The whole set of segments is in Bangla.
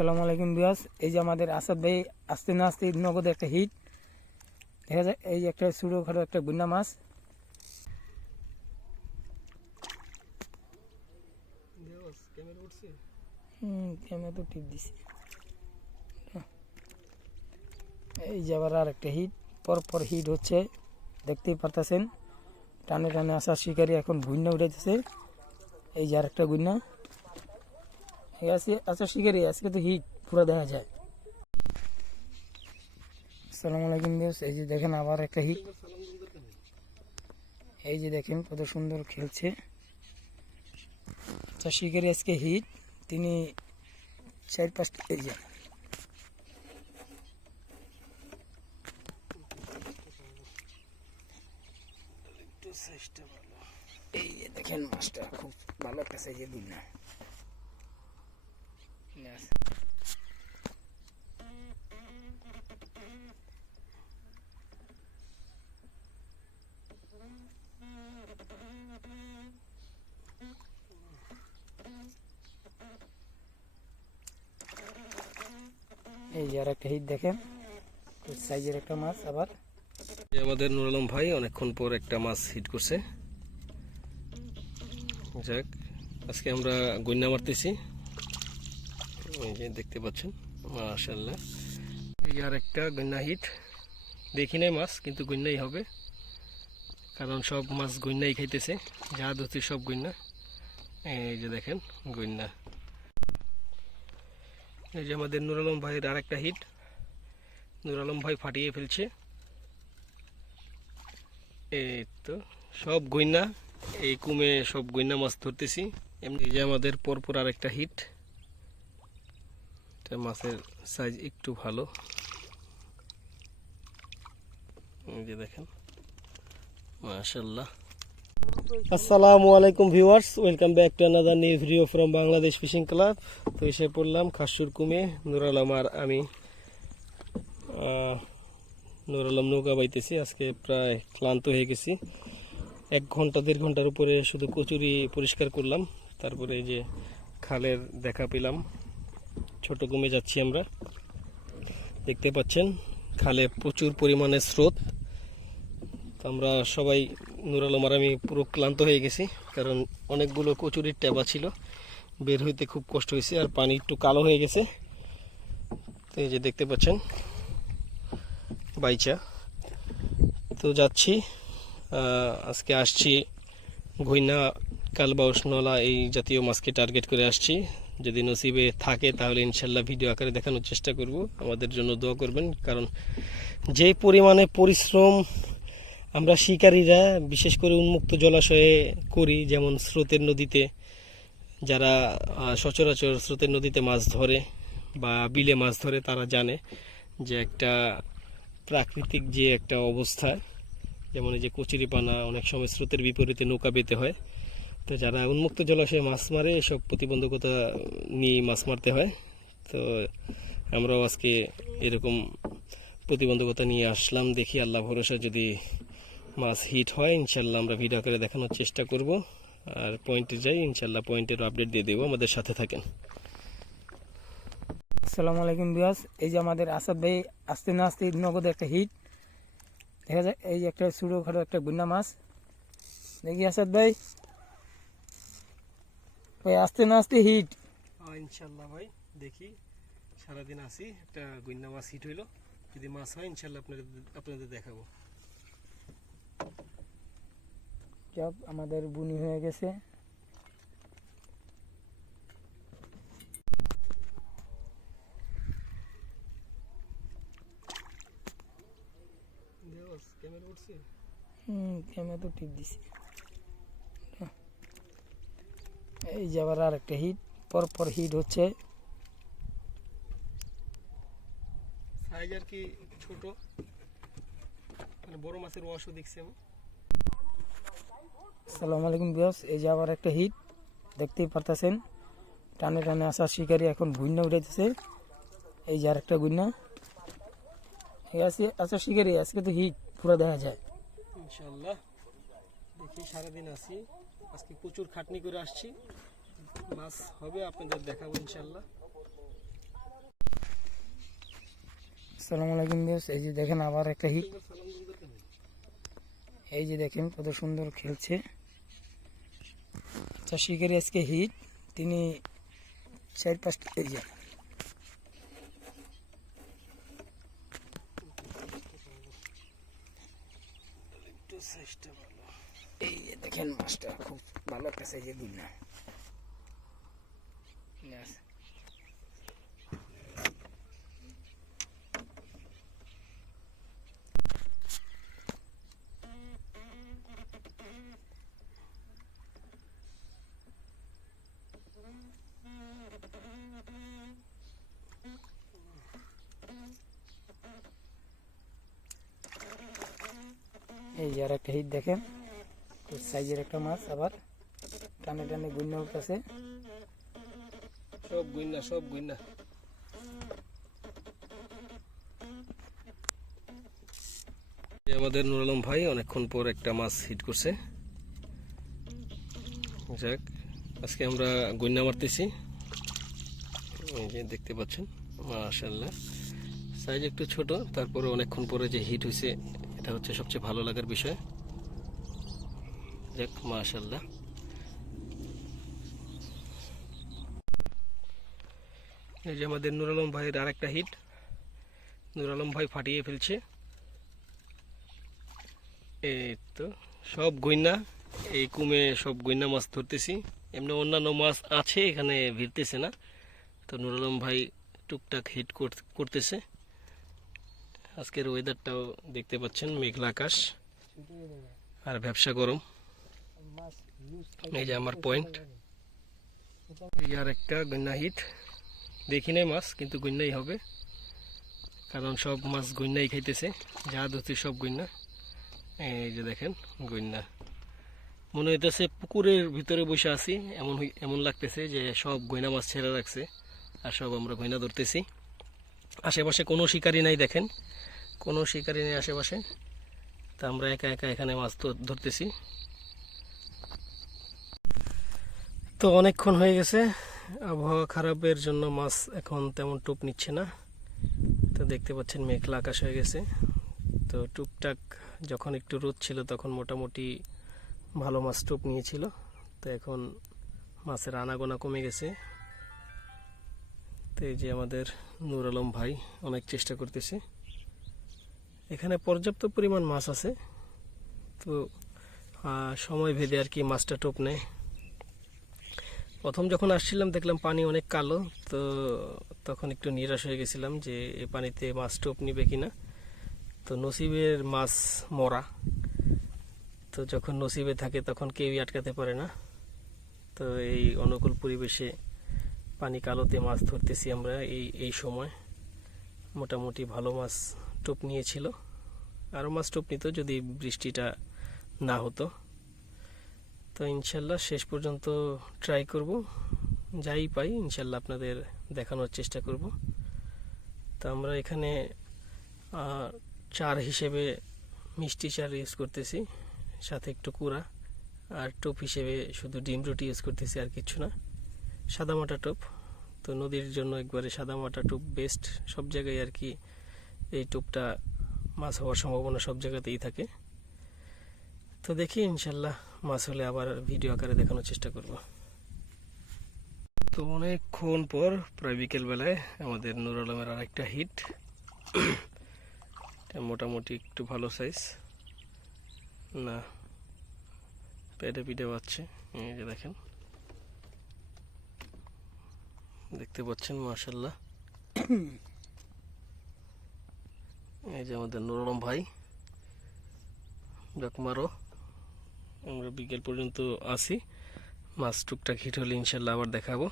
আসসালামু আলাইকুম বিয়াস এই যে আমাদের আসাদ ভাই আসতে না আসতে নগদ একটা হিট। দেখা যায় এই একটা ছোটো খাটো একটা গুন্না মাছ। তো এই যে আবার আর একটা হিট। পর পর হিট হচ্ছে, দেখতেই পারতেছেন। টানে টানে আসা শিকারি এখন গুন্না উঠেছে এই যে আর একটা গুন্না আচ্ছা শিকারি আজকে তো হিট পুরো দেখা যায় আসসালামু আলাইকুম বিয়াস এই যে দেখেন আবার একটা হিট এই যে দেখেন কত সুন্দর খেলছে আচ্ছা শিকারি আজকে হিট তিনি চার পাঁচটা এই যে দেখেন মাছটা খুব ভালো একটা সাইজের গুন্না Yes. এই যে আর একটা হিট দেখেন সাইজের একটা মাছ আবার। এই আমাদের নুর আলম ভাই অনেকক্ষণ পর একটা মাছ হিট করছে। যাক আজকে আমরা গন্যা মারতেছি। এই যে দেখতে পাচ্ছেন মাশাল্লাহ এই আর একটা গন্যা হিট। দেখি নাই মাছ, কিন্তু গন্যাই হবে। কারণ সব মাছ গন্যাই খাইতেছে, যা ধরছি সব গন্যা এই যে দেখেন গন্যা এই যে আমাদের নুর আলম ভাইয়ের আর একটা হিট। নুর আলম ভাই ফাটিয়ে ফেলছে। এই তো, সব গইনা এই কুমে সব গইনা মাছ ধরতেছি। এমনি যে আমাদের পরপর আর একটা হিট। এটা মাছের সাইজ একটু ভালো। যে দেখেন মাশাল্লাহ আসসালামু আলাইকুম viewers, welcome back to another new video from Bangladesh fishing club তো এসে পড়লাম খাসুর কুমে, নুর আলম আর আমি। নুর আলম নৌকা বাইতেছি, আজকে প্রায় ক্লান্ত হয়ে গেছি। এক ঘণ্টা, দেড় ঘণ্টার উপরে শুধু কচুরি পরিষ্কার করলাম, তারপরে এই যে খালের দেখা পেলাম। ছোট কমে যাচ্ছি আমরা। দেখতে পাচ্ছেন, খালে প্রচুর পরিমাণে স্রোত। আমরা সবাই, নুর আলম আর আমি পুরো ক্লান্ত হয়ে গেছি, কারণ অনেকগুলো কচুরির ট্যাবা ছিল। বের হইতে খুব কষ্ট হয়েছে আর পানি একটু কালো হয়ে গেছে। তো এই যে দেখতে পাচ্ছেন, বাইচা। তো যাচ্ছি আজকে আসছি ঘইনা কালবাউস, নলা এই জাতীয় মাছকে টার্গেট করে আসছি। যদি নসিবে থাকে তাহলে ইনশাল্লাহ ভিডিও আকারে দেখানোর চেষ্টা করব। আমাদের জন্য দোয়া করবেন, কারণ যে পরিমাণে পরিশ্রম আমরা শিকারীরা, বিশেষ করে উন্মুক্ত জলাশয়ে করি, যেমন স্রোতের নদীতে, যারা সচরাচর স্রোতের নদীতে মাছ ধরে বা বিলে মাছ ধরে, তারা জানে যে একটা প্রাকৃতিক যে একটা অবস্থা, যেমন এই যে কচুরিপানা, অনেক সময় স্রোতের বিপরীতে নৌকা বেতে হয় তো যারা উন্মুক্ত জলাশয়ে মাছ মারে, এসব প্রতিবন্ধকতা নিয়ে মাছ মারতে হয়। তো আমরাও আজকে এরকম প্রতিবন্ধকতা নিয়ে আসলাম। দেখি আল্লাহ ভরসা যদি মাছ হিট হয়, ইনশাল্লাহ আমরা ভিডিও করে দেখানোর চেষ্টা করব। আর পয়েন্টে যাই, ইনশাল্লাহ পয়েন্টের আপডেট দিয়ে দেবো। আমাদের সাথে থাকেন। আসসালামু আলাইকুম বিয়াস এই যে আমাদের আসাদ ভাই, আস্তে না আস্তে নগদ একটা হিট দেখা যায় এই একটা ছোটো খাটো একটা গুন্না মাছ। দেখি আসাদ ভাই। ভাই আস্তে না আস্তে হিট ইনশাল্লাহ ভাই দেখি। সারাদিন আসি একটা গুইন্না মাছ হিট হইল। যদি মাছ হয় ইনশাল্লাহ আপনাদের আপনাদের দেখাবো। সব আমাদের বুনি হয়ে গেছে। ক্যামেরা উঠছে? হুম ক্যামেরা তো টিপ দিছি। এই যে আবার আর একটা হিট পর পর হিট হচ্ছে। সাইজ আর কি ছোট। মানে বড় মাছের ওয়াশও দেখছি আমি। আসসালামু আলাইকুম বিয়াস এই যে আবার একটা হিট দেখতেই পারতেছেন। টানে টানে আসা শিকারি এখন গুন্না উঠেছে এই যে আরেকটা গুন্না এই আছে আচ্ছা শিকারি আজকে তো হিট পুরো দেখা যায়। ইনশাল্লাহ দেখি সারাদিন আসি আজকে প্রচুর খাটনি করে আসছি। মাছ হবে, আপনাদের দেখাবো ইনশাল্লাহ আসসালামু আলাইকুম বিয়স এই যে দেখেন আবার একটা হিট। এই যে দেখেন কত সুন্দর খেলছে। আচ্ছা আজকে হিট। তিনি চার পাঁচটা, এই যে। এই যে দেখেন মাছটা খুব ভালো একটা সাইজের গুন্না Yes. এই যে আর একটা হিট দেখেন খুব সাইজের একটা মাছ আবার টানে টানে গুন্না উঠতেছে। সব গুইন্না সব গুইন্না। এই আমাদের নুর আলম ভাই অনেকক্ষণ পর একটা মাছ হিট করছে। যাক, আজকে আমরা গইন্না মারতেছি। এই যে দেখতে পাচ্ছেন মাশাল্লাহ সাইজ একটু ছোট তারপরে অনেকক্ষণ পরে যে হিট হয়েছে এটা হচ্ছে সবচেয়ে ভালো লাগার বিষয়। যাক মাশাল্লাহ এই যে আমাদের নুর আলম ভাইয়ের আরেকটা হিট নুর আলম ভাই ফাটিয়ে ফেলছে। এই তো, সব গইনা এই কুমে সব গইনা মাছ ধরতেছি। এমনি অন্যান্য মাছ আছে, এখানে ভিড়তেছে না। তো নুর আলম ভাই টুকটাক হিট কর- করতেছে। আজকের ওয়েদারটাও দেখতে পাচ্ছেন, মেঘলা আকাশ আর ব্যবসা গরম। এই যে আমার পয়েন্ট এই আর একটা গন্যা হিট। দেখি নাই মাছ, কিন্তু গন্যাই হবে। কারণ সব মাছ গন্যাই খাইতেছে। যা ধরছি সব গন্যা। এই যে দেখেন, গন্যা। মনে হইতেছে পুকুরের ভিতরে বসে আছি। এমন এমন লাগতেছে যে সব গয়না মাছ ছেড়ে রাখছে আর সব আমরা গয়না ধরতেছি। আশেপাশে কোনো শিকারি নাই দেখেন। কোনো শিকারি নেই আশেপাশে। তা আমরা একা একা এখানে মাছ ধরতেছি। তো অনেকক্ষণ হয়ে গেছে। আবহাওয়া খারাপের জন্য মাছ এখন তেমন টোপ নিচ্ছে না। তো দেখতে পাচ্ছেন মেঘলা আকাশ হয়ে গেছে। তো টুকটাক যখন একটু রোদ ছিল তখন মোটামুটি ভালো মাছ টোপ নিয়েছিল। তো এখন মাছের আনাগোনা কমে গেছে। তো এই যে আমাদের নূর আলম ভাই অনেক চেষ্টা করতেছে। এখানে পর্যাপ্ত পরিমাণ মাছ আছে। তো সময় ভেদে আর কি মাছটা টোপ নেয়। প্রথম যখন আসছিলাম, দেখলাম পানি অনেক কালো, তো তখন একটু নিরাশ হয়ে গেছিলাম যে এই পানিতে মাছ টোপ নিবে কিনা। তো নসিবের মাছ মরা। তো যখন নসিবে থাকে তখন কেউই আটকাতে পারে না। তো এই অনুকূল পরিবেশে পানি কালোতে মাছ ধরতেছি আমরা এই এই সময়। মোটামুটি ভালো মাছ টোপ নিয়েছিল। আরও মাছ টোপ নিত যদি বৃষ্টিটা না হতো। তো ইনশাল্লাহ শেষ পর্যন্ত ট্রাই করব। যাই পাই, ইনশাল্লাহ আপনাদের দেখানোর চেষ্টা করব। তো আমরা এখানে চার হিসেবে মিষ্টি চার ইউজ করতেছি, সাথে একটু কুড়া আর টোপ হিসেবে শুধু ডিম রুটি ইউজ করতেছি আর কিছু না সাদামাটা টোপ। তো নদীর জন্য একবারে সাদামাটা টোপ বেস্ট সব জায়গায় আর কি এই টোপটা মাছ হওয়ার সম্ভাবনা সব জায়গাতেই থাকে। তো দেখি ইনশাল্লাহ মাছ হলে আবার ভিডিও আকারে দেখানোর চেষ্টা করব। তো অনেকক্ষণ পর প্রায় বিকেলবেলায় আমাদের নুর আলমের আর একটা হিট মোটামুটি একটু ভালো সাইজ না, পেটে পিঠে পাচ্ছে এই যে দেখেন। দেখতে পাচ্ছেন মার্শাল্লাহ এই যে আমাদের নুর আলম ভাই যাক মারো আমরা বিকেল পর্যন্ত আসি মাছ টুকটাক হিট হলে ইনশাল্লাহ আবার দেখাবো।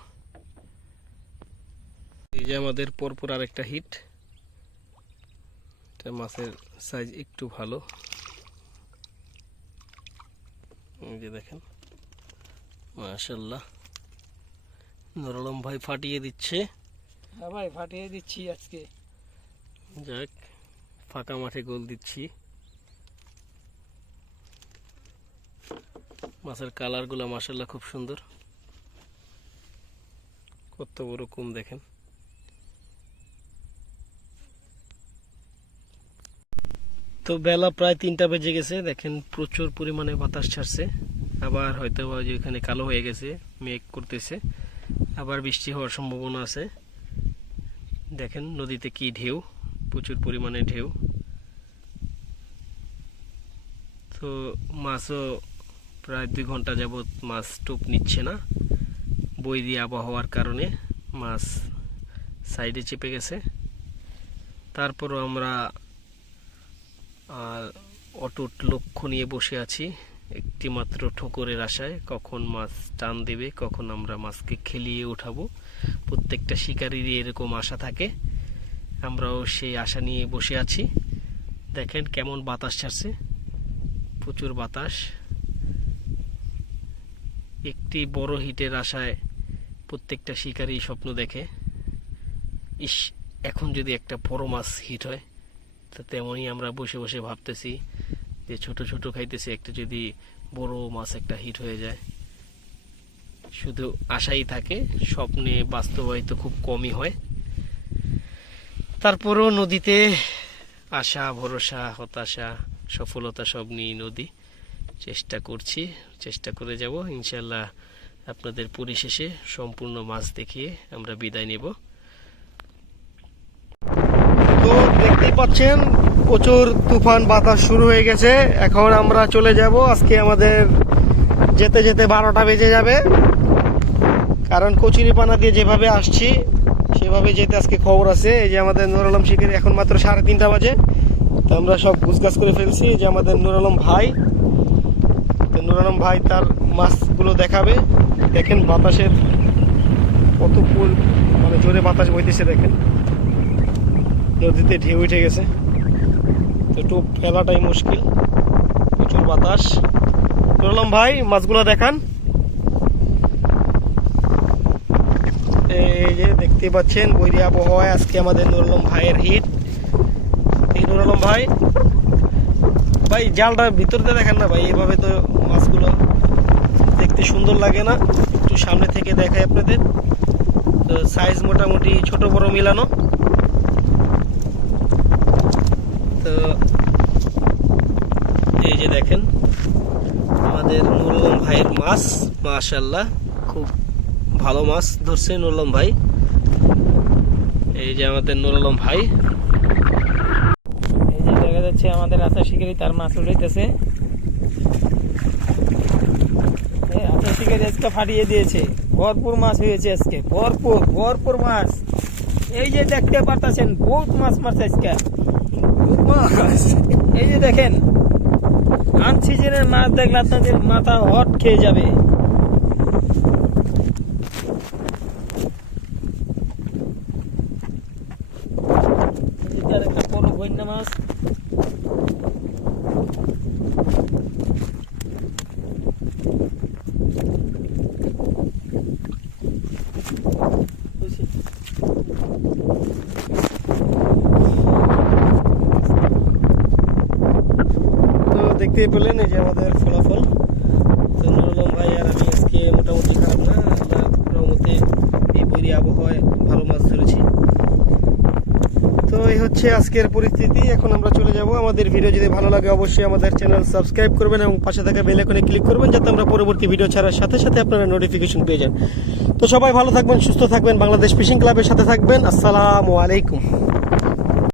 এই যে আমাদের পরপর আরেকটা হিট এটা মাছের সাইজ একটু ভালো। এই যে দেখেন। মাশাল্লাহ। নরলম ভাই ফাটিয়ে দিচ্ছে। হ্যাঁ ভাই ফাটিয়ে দিচ্ছি আজকে। যাক ফাঁকা মাঠে গোল দিচ্ছি। মাছের কালারগুলো মাসাল্লাহ খুব সুন্দর। কত বড় কুম দেখেন। তো বেলা প্রায় তিনটা বেজে গেছে, দেখেন প্রচুর পরিমাণে বাতাস ছাড়ছে। আবার হয়তো বা এখানে কালো হয়ে গেছে, মেঘ করতেছে। আবার বৃষ্টি হওয়ার সম্ভাবনা আছে। দেখেন নদীতে কি ঢেউ, প্রচুর পরিমাণে ঢেউ। তো মাছও প্রায় দুই ঘণ্টা যাবৎ মাছ টোপ নিচ্ছে না। বৈরী আবহাওয়ার কারণে মাছ সাইডে চেপে গেছে। তারপরও আমরা অটুট লক্ষ্য নিয়ে বসে আছি। একটি মাত্র ঠোকরের আশায় কখন মাছ টান দেবে, কখন আমরা মাছকে খেলিয়ে উঠাবো। প্রত্যেকটা শিকারিরই এরকম আশা থাকে। আমরাও সেই আশা নিয়ে বসে আছি। দেখেন কেমন বাতাস ছাড়ছে। প্রচুর বাতাস। একটি বড় হিটের আশায় প্রত্যেকটা শিকারী স্বপ্ন দেখে। ইস, এখন যদি একটা বড় মাছ হিট হয়, তো তেমনই আমরা বসে বসে ভাবতেছি যে ছোট ছোট খাইতেছি একটা যদি বড় মাছ একটা হিট হয়ে যায়। শুধু আশাই থাকে, স্বপ্নে বাস্তবায়িত খুব কমই হয়। তারপরও নদীতে আশা, ভরসা, হতাশা, সফলতা সব নিয়ে নদী। চেষ্টা করছি, চেষ্টা করে যাব। ইনশাল্লাহ আপনাদের পরিশেষে সম্পূর্ণ মাছ দেখিয়ে আমরা বিদায় নেব। তো দেখতেই পাচ্ছেন, প্রচুর তুফান, বাতাস শুরু হয়ে গেছে। এখন আমরা চলে যাব। আজকে আমাদের যেতে যেতে বারোটা বেজে যাবে। কারণ কচুরিপানা দিয়ে যেভাবে আসছি, সেভাবে যেতে আজকে খবর আছে। এই যে আমাদের নুর আলম শিখের এখন মাত্র সাড়ে তিনটা বাজে। তো আমরা সব গুছগাছ করে ফেলছি। যে আমাদের নুর আলম ভাই তো নুর আলম ভাই তার মাছগুলো দেখাবে। দেখেন বাতাসের কত ফুল মানে জোরে বাতাস বইতেছে দেখেন। নদীতে ঢেউ উঠে গেছে। টোপ ফেলাটাই মুশকিল। প্রচুর বাতাস। বললাম ভাই মাছগুলো দেখান। এই যে দেখতে পাচ্ছেন, বৈরী আবহাওয়ায় আজকে আমাদের নুরলম ভাইয়ের হিট এই নুরলম ভাই ভাই, জালটা ভিতর দিয়ে দেখেন না ভাই এইভাবে তো মাছগুলো দেখতে সুন্দর লাগে না। একটু সামনে থেকে দেখাই আপনাদের। তো সাইজ মোটামুটি ছোট, বড় মিলানো। তো এই যে দেখেন, আমাদের নুরলম ভাইয়ের মাছ মাশাল্লাহ খুব ভালো মাছ ধরছে নুরলম ভাই। এই যে আমাদের নুরলম ভাই। যাচ্ছে আমাদের আশা শিকারি, তার মাছ উঠাইতেছে আশা শিকারি আজকে ফাটিয়ে দিয়েছে। ভরপুর মাছ হয়েছে আজকে, ভরপুর ভরপুর মাছ। এই যে দেখতে পারতেছেন, বহুত মাছ মারছে আজকে। এই যে দেখেন, আন সিজনের মাছ দেখলে আপনাদের মাথা হট খেয়ে যাবে এদিকে আর একটা বড় গইন্না মাছ বুঝছি। তো দেখতেই পেলেন এই যে আমাদের ফলাফল। তো নুরুলম ভাই আর আমি আজকে মোটামুটি খারাপ না আল্লাহ রহমতে এই বৈরী আবহাওয়ায় ভালো মাছ ধরেছি। তো এই হচ্ছে আজকের পরিস্থিতি, এখন আমরা চলে যাব। আমাদের ভিডিও যদি ভালো লাগে অবশ্যই আমাদের চ্যানেল সাবস্ক্রাইব করবেন এবং পাশে থাকা বেল আইকনে ক্লিক করবেন যাতে আমরা পরবর্তী ভিডিও ছাড়ার সাথে সাথে আপনারা নোটিফিকেশন পেয়ে যান। তো সবাই ভালো থাকবেন, সুস্থ থাকবেন, বাংলাদেশ ফিশিং ক্লাবের সাথে থাকবেন। আসসালামু আলাইকুম।